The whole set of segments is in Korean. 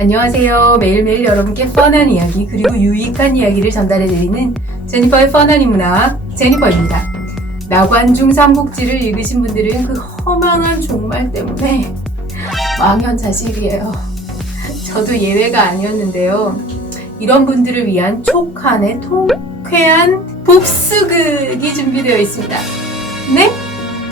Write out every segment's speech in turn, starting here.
안녕하세요. 매일매일 여러분께 펀한 이야기 그리고 유익한 이야기를 전달해드리는 제니퍼의 펀한 인문학 제니퍼입니다. 나관중 삼국지를 읽으신 분들은 그 허망한 종말 때문에 망연자실이에요. 저도 예외가 아니었는데요. 이런 분들을 위한 촉한의 통쾌한 복수극이 준비되어 있습니다. 네?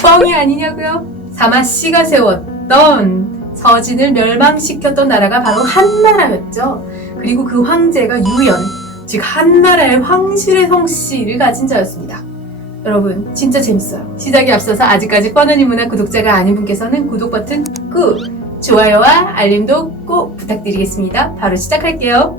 뻥이 아니냐고요? 사마씨가 세웠던 서진을 멸망시켰던 나라가 바로 한나라였죠. 그리고 그 황제가 유연, 즉 한나라의 황실의 성씨를 가진 자였습니다. 여러분 진짜 재밌어요. 시작에 앞서서 아직까지 뻔한 인문학 구독자가 아닌 분께서는 구독 버튼 꾹, 좋아요와 알림도 꼭 부탁드리겠습니다. 바로 시작할게요.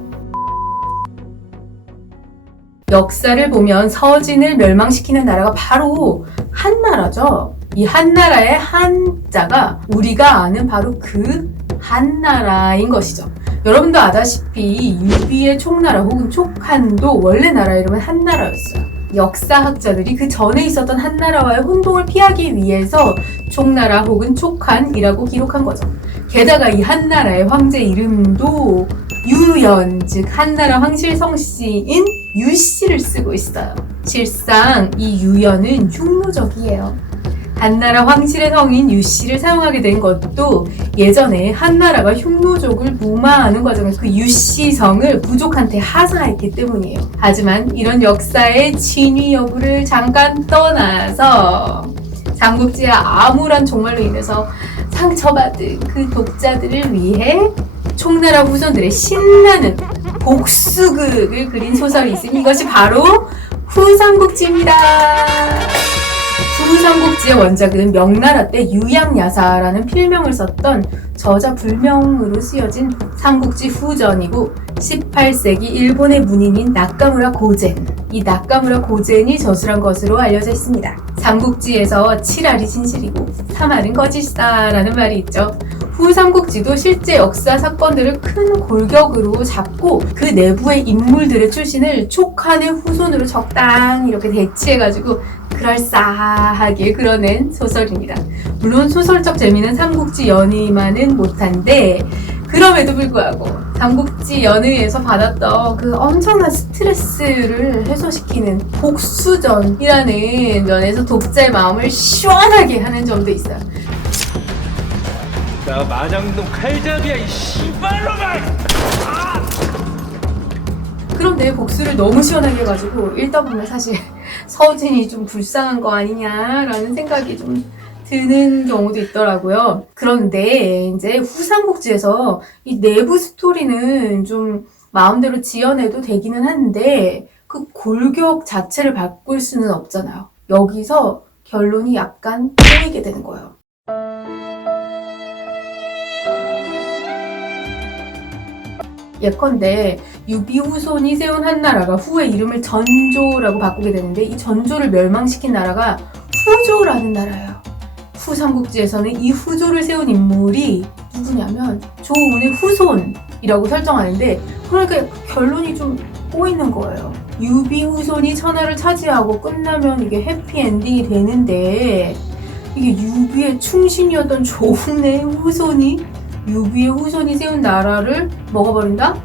역사를 보면 서진을 멸망시키는 나라가 바로 한나라죠. 이 한나라의 한자가 우리가 아는 바로 그 한나라인 것이죠. 여러분도 아다시피 유비의 촉나라 혹은 촉한도 원래 나라 이름은 한나라였어요. 역사학자들이 그 전에 있었던 한나라와의 혼동을 피하기 위해서 촉나라 혹은 촉한이라고 기록한 거죠. 게다가 이 한나라의 황제 이름도 유연, 즉 한나라 황실 성씨인 유씨를 쓰고 있어요. 실상 이 유연은 흉노적이에요. 한나라 황실의 성인 유씨를 사용하게 된 것도 예전에 한나라가 흉노족을 무마하는 과정에서 그 유씨성을 부족한테 하사했기 때문이에요. 하지만 이런 역사의 진위 여부를 잠깐 떠나서 삼국지의 암울한 종말로 인해서 상처받은 그 독자들을 위해 촉나라 후손들의 신나는 복수극을 그린 소설이 있으니 이것이 바로 후삼국지입니다. 후삼국지의 원작은 명나라 때 유양야사라는 필명을 썼던 저자 불명으로 쓰여진 삼국지 후전이고 18세기 일본의 문인인 나카무라 고젠, 이 나카무라 고젠이 저술한 것으로 알려져 있습니다. 삼국지에서 7알이 진실이고 3알은 거짓이다라는 말이 있죠. 후삼국지도 실제 역사 사건들을 큰 골격으로 잡고 그 내부의 인물들의 출신을 촉한의 후손으로 적당히 이렇게 대치해가지고 그럴싸하게 그려낸 소설입니다. 물론 소설적 재미는 삼국지 연의만은 못한데 그럼에도 불구하고 삼국지 연의에서 받았던 그 엄청난 스트레스를 해소시키는 복수전이라는 면에서 독자의 마음을 시원하게 하는 점도 있어요. 나 마장동 칼잡이야 이 씨발놈아! 그런데 복수를 너무 시원하게 해가지고 읽다 보면 사실 서진이 좀 불쌍한 거 아니냐라는 생각이 좀 드는 경우도 있더라고요. 그런데 이제 후삼국지에서 이 내부 스토리는 좀 마음대로 지어내도 되기는 한데 그 골격 자체를 바꿀 수는 없잖아요. 여기서 결론이 약간 꼬이게 되는 거예요. 예컨대 유비 후손이 세운 한나라가 후에 이름을 전조라고 바꾸게 되는데 이 전조를 멸망시킨 나라가 후조라는 나라예요. 후삼국지에서는 이 후조를 세운 인물이 누구냐면 조운의 후손이라고 설정하는데 그러니까 결론이 좀 꼬이는 거예요. 유비 후손이 천하를 차지하고 끝나면 이게 해피엔딩이 되는데 이게 유비의 충신이었던 조운의 후손이 유비의 후손이 세운 나라를 먹어버린다?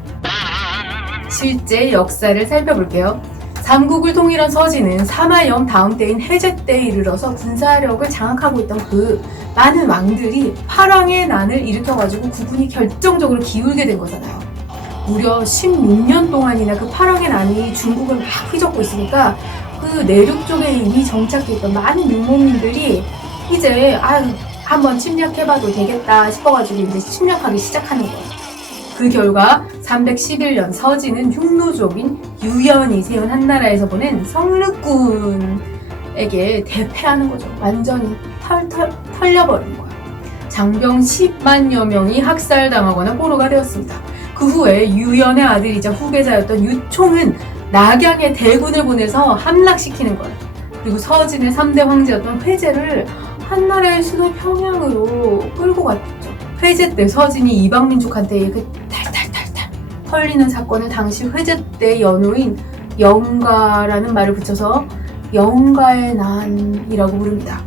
실제 역사를 살펴볼게요. 삼국을 통일한 서진은 사마영 다음 때인 해제 때에 이르러서 군사력을 장악하고 있던 그 많은 왕들이 파랑의 난을 일으켜가지고 국군이 결정적으로 기울게 된 거잖아요. 무려 16년 동안이나 그 파랑의 난이 중국을 막 휘젓고 있으니까 그 내륙 쪽에 이미 정착돼 있던 많은 유목민들이 이제 한번 침략해봐도 되겠다 싶어가지고 이제 침략하기 시작하는 거예요. 그 결과 311년 서진은 흉노족인 유연이 세운 한나라에서 보낸 성륵군에게 대패하는 거죠. 완전히 털려버린 거예요. 장병 10만여 명이 학살당하거나 포로가 되었습니다. 그 후에 유연의 아들이자 후계자였던 유총은 낙양에 대군을 보내서 함락시키는 거예요. 그리고 서진의 3대 황제였던 회제를 한나라의 수도 평양으로 끌고 갔죠. 회제 때 서진이 이방민족한테 그 탈탈탈탈 털리는 사건을 당시 회제 때 연호인 영가라는 말을 붙여서 영가의 난이라고 부릅니다.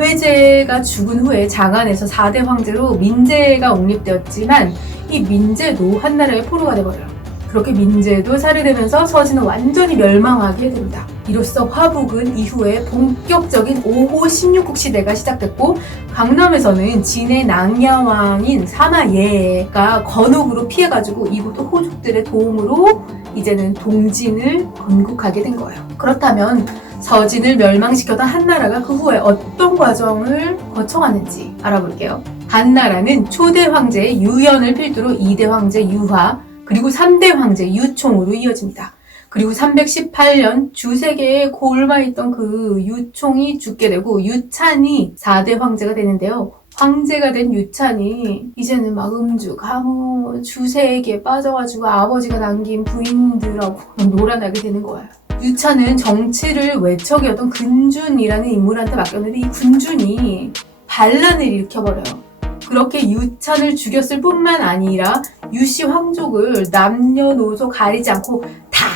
회제가 죽은 후에 장안에서 4대 황제로 민제가 옹립되었지만 이 민제도 한나라의 포로가 돼버려요. 그렇게 민제도 살해되면서 서진은 완전히 멸망하게 됩니다. 이로써 화북은 이후에 본격적인 5호 16국 시대가 시작됐고, 강남에서는 진의 낭야왕인 사마예가 건국으로 피해가지고 이곳도 호족들의 도움으로 이제는 동진을 건국하게 된 거예요. 그렇다면 서진을 멸망시켰던 한나라가 그 후에 어떤 과정을 거쳐갔는지 알아볼게요. 한나라는 초대 황제 유연을 필두로 2대 황제 유화, 그리고 3대 황제 유총으로 이어집니다. 그리고 318년 주세계에 골마있던 그 유총이 죽게 되고 유찬이 4대 황제가 되는데요. 황제가 된 유찬이 이제는 막 음주, 가무, 주세계에 빠져가지고 아버지가 남긴 부인들하고 놀아나게 되는 거예요. 유찬은 정치를 외척이었던 근준이라는 인물한테 맡겼는데 이 근준이 반란을 일으켜버려요. 그렇게 유찬을 죽였을 뿐만 아니라 유씨 황족을 남녀노소 가리지 않고 다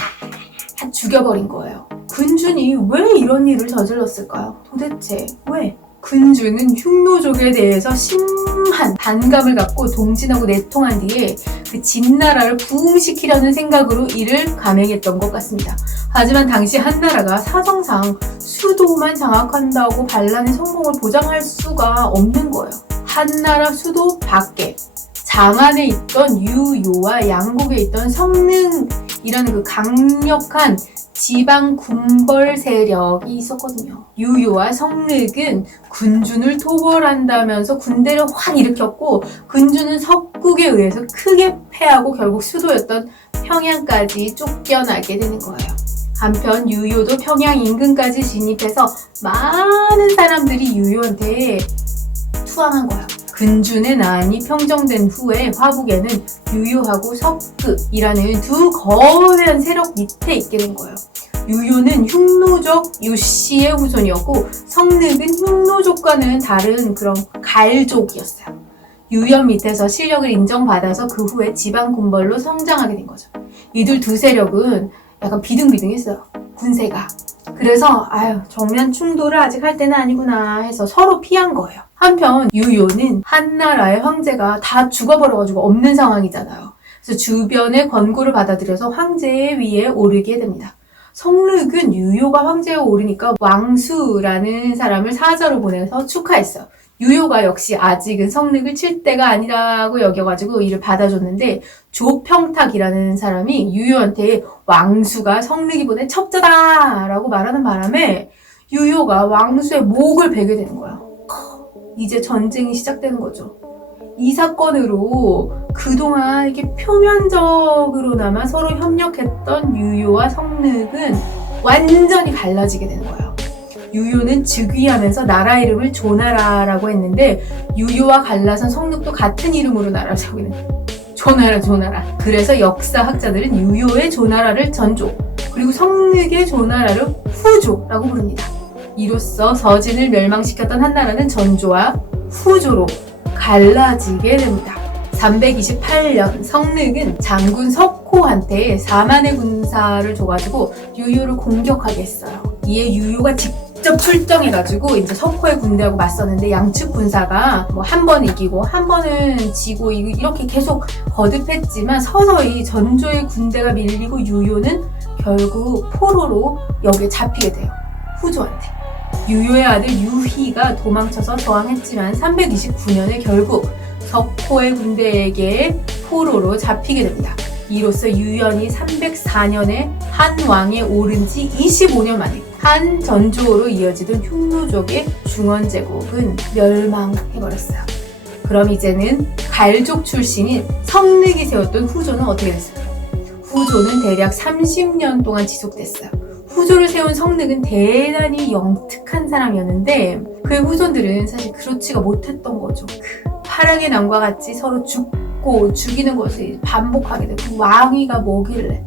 죽여버린 거예요. 근준이 왜 이런 일을 저질렀을까요? 도대체 왜? 근준은 흉노족에 대해서 심한 반감을 갖고 동진하고 내통한 뒤에 그 진나라를 부흥시키려는 생각으로 이를 감행했던 것 같습니다. 하지만 당시 한나라가 사정상 수도만 장악한다고 반란의 성공을 보장할 수가 없는 거예요. 한나라 수도 밖에 장안에 있던 유요와 양곡에 있던 성능이라는 그 강력한 지방 군벌 세력이 있었거든요. 유요와 성능은 군준을 토벌한다면서 군대를 확 일으켰고, 군준은 석국에 의해서 크게 패하고 결국 수도였던 평양까지 쫓겨나게 되는 거예요. 한편 유요도 평양 인근까지 진입해서 많은 사람들이 유요한테 투항한 거야. 근준의 난이 평정된 후에 화북에는 유요하고 석극이라는 두 거대한 세력 밑에 있게 된 거예요. 유요는 흉노족 유씨의 후손이었고, 성능은 흉노족과는 다른 그런 갈족이었어요. 유연 밑에서 실력을 인정받아서 그 후에 지방 군벌로 성장하게 된 거죠. 이들 두 세력은 약간 비등비등했어요. 군세가. 그래서 정면 충돌을 아직 할 때는 아니구나 해서 서로 피한 거예요. 한편 유요는 한나라의 황제가 다 죽어버려가지고 없는 상황이잖아요. 그래서 주변의 권고를 받아들여서 황제의 위에 오르게 됩니다. 성륵은 유요가 황제에 오르니까 왕수라는 사람을 사저로 보내서 축하했어요. 유요가 역시 아직은 성륵을 칠 때가 아니라고 여겨가지고 이를 받아줬는데, 조평탁이라는 사람이 유요한테 왕수가 성륵이 보낸 첩자다 라고 말하는 바람에 유요가 왕수의 목을 베게 되는 거야. 이제 전쟁이 시작되는 거죠. 이 사건으로 그동안 이렇게 표면적으로나마 서로 협력했던 유요와 성륵은 완전히 갈라지게 되는 거예요. 유요는 즉위하면서 나라 이름을 조나라라고 했는데, 유요와 갈라선 성륵도 같은 이름으로 나라를 세우고 있는 조나라. 그래서 역사학자들은 유요의 조나라를 전조, 그리고 성륵의 조나라를 후조라고 부릅니다. 이로써 서진을 멸망시켰던 한나라는 전조와 후조로 갈라지게 됩니다. 328년 성륵은 장군 석호한테 4만의 군사를 줘가지고 유요를 공격하게 했어요. 이에 유요가 직접 출정해가지고 이제 석호의 군대하고 맞섰는데, 양측 군사가 한 번 이기고 한 번은 지고 이렇게 계속 거듭했지만 서서히 전조의 군대가 밀리고 유요는 결국 포로로 여기에 잡히게 돼요. 후조한테. 유요의 아들 유희가 도망쳐서 저항했지만 329년에 결국 석호의 군대에게 포로로 잡히게 됩니다. 이로써 유연이 304년에 한 왕에 오른 지 25년 만에 한 전조로 이어지던 흉노족의 중원제국은 멸망해버렸어요. 그럼 이제는 갈족 출신인 성륵이 세웠던 후조는 어떻게 됐어요? 후조는 대략 30년 동안 지속됐어요. 후조를 세운 성륵은 대단히 영특한 사람이었는데, 그의 후손들은 사실 그렇지가 못했던 거죠. 파랑의 남과 같이 서로 죽고 죽이는 것을 반복하게 되고, 왕위가 뭐길래.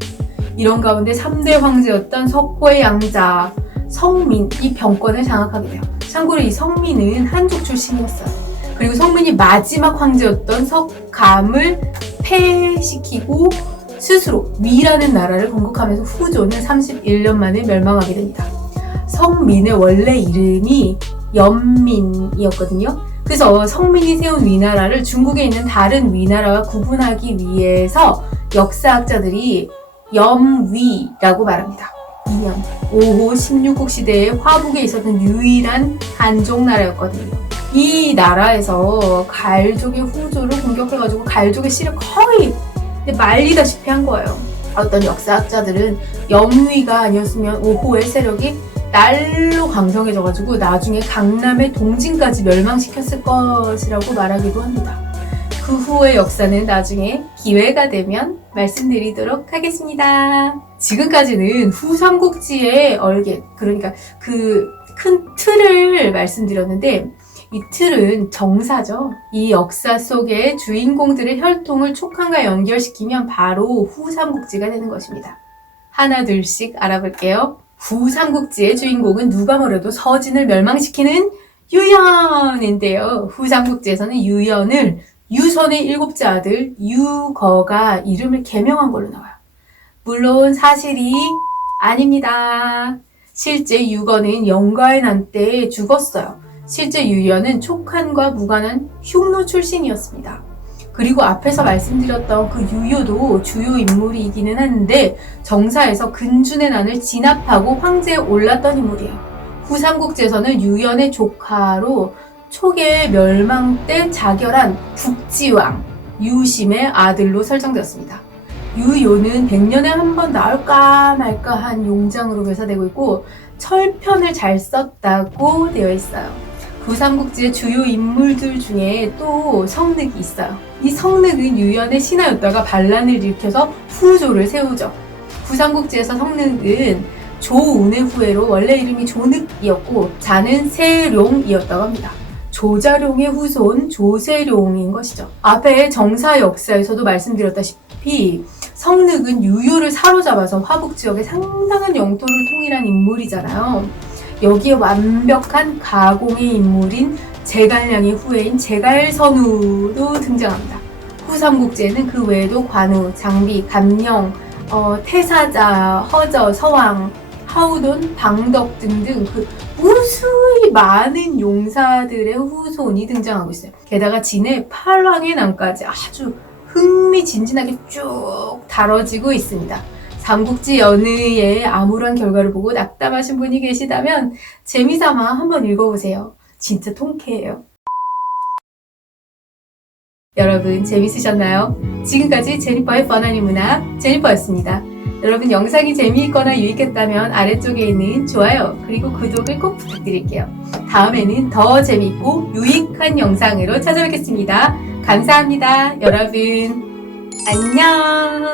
이런 가운데 3대 황제였던 석호의 양자 성민이 병권을 장악하게 돼요. 참고로 이 성민은 한족 출신이었어요. 그리고 성민이 마지막 황제였던 석감을 폐시키고 스스로 위라는 나라를 건국하면서 후조는 31년 만에 멸망하게 됩니다. 성민의 원래 이름이 연민이었거든요. 그래서 성민이 세운 위나라를 중국에 있는 다른 위나라와 구분하기 위해서 역사학자들이 염위라고 말합니다. 2년 5호 16국 시대에 화북에 있었던 유일한 한족 나라였거든요. 이 나라에서 갈족의 후조를 공격해가지고 갈족의 씨를 거의 말리다시피 한 거예요. 어떤 역사학자들은 염위가 아니었으면 5호의 세력이 날로 강성해져가지고 나중에 강남의 동진까지 멸망시켰을 것이라고 말하기도 합니다. 그 후의 역사는 나중에 기회가 되면 말씀드리도록 하겠습니다. 지금까지는 후삼국지의 얼개, 그러니까 그 큰 틀을 말씀드렸는데 이 틀은 정사죠. 이 역사 속의 주인공들의 혈통을 촉감과 연결시키면 바로 후삼국지가 되는 것입니다. 하나 둘씩 알아볼게요. 후삼국지의 주인공은 누가 뭐래도 서진을 멸망시키는 유연인데요. 후삼국지에서는 유연을 유선의 7째 아들 유거가 이름을 개명한 걸로 나와요. 물론 사실이 아닙니다. 실제 유거는 영가의 난 때 죽었어요. 실제 유연은 촉한과 무관한 흉노 출신이었습니다. 그리고 앞에서 말씀드렸던 그 유효도 주요 인물이기는 한데 정사에서 근준의 난을 진압하고 황제에 올랐던 인물이에요. 후삼국지에서는 유연의 조카로 초계 멸망 때 자결한 국지왕 유심의 아들로 설정되었습니다. 유요는 100년에 한 번 나올까 말까 한 용장으로 묘사되고 있고 철편을 잘 썼다고 되어 있어요. 후삼국지의 주요 인물들 중에 또 성늑이 있어요. 이 성늑은 유연의 신하였다가 반란을 일으켜서 후조를 세우죠. 후삼국지에서 성늑은 조운의 후예로 원래 이름이 조늑이었고 자는 세룡이었다고 합니다. 조자룡의 후손 조세룡인 것이죠. 앞에 정사 역사에서도 말씀드렸다시피 성늑은 유효를 사로잡아서 화북 지역의 상당한 영토를 통일한 인물이잖아요. 여기에 완벽한 가공의 인물인 제갈량의 후예인 제갈선우도 등장합니다. 후삼국지에는 그 외에도 관우, 장비, 감령, 태사자, 허저, 서왕, 하우돈, 방덕 등등 그 무수히 많은 용사들의 후손이 등장하고 있어요. 게다가 진의 팔왕의 난까지 아주 흥미진진하게 쭉 다뤄지고 있습니다. 삼국지 연의의 암울한 결과를 보고 낙담하신 분이 계시다면 재미삼아 한번 읽어보세요. 진짜 통쾌해요. 여러분 재밌으셨나요? 지금까지 제니퍼의 뻔한 문학 제니퍼였습니다. 여러분 영상이 재미있거나 유익했다면 아래쪽에 있는 좋아요 그리고 구독을 꼭 부탁드릴게요. 다음에는 더 재미있고 유익한 영상으로 찾아뵙겠습니다. 감사합니다. 여러분 안녕.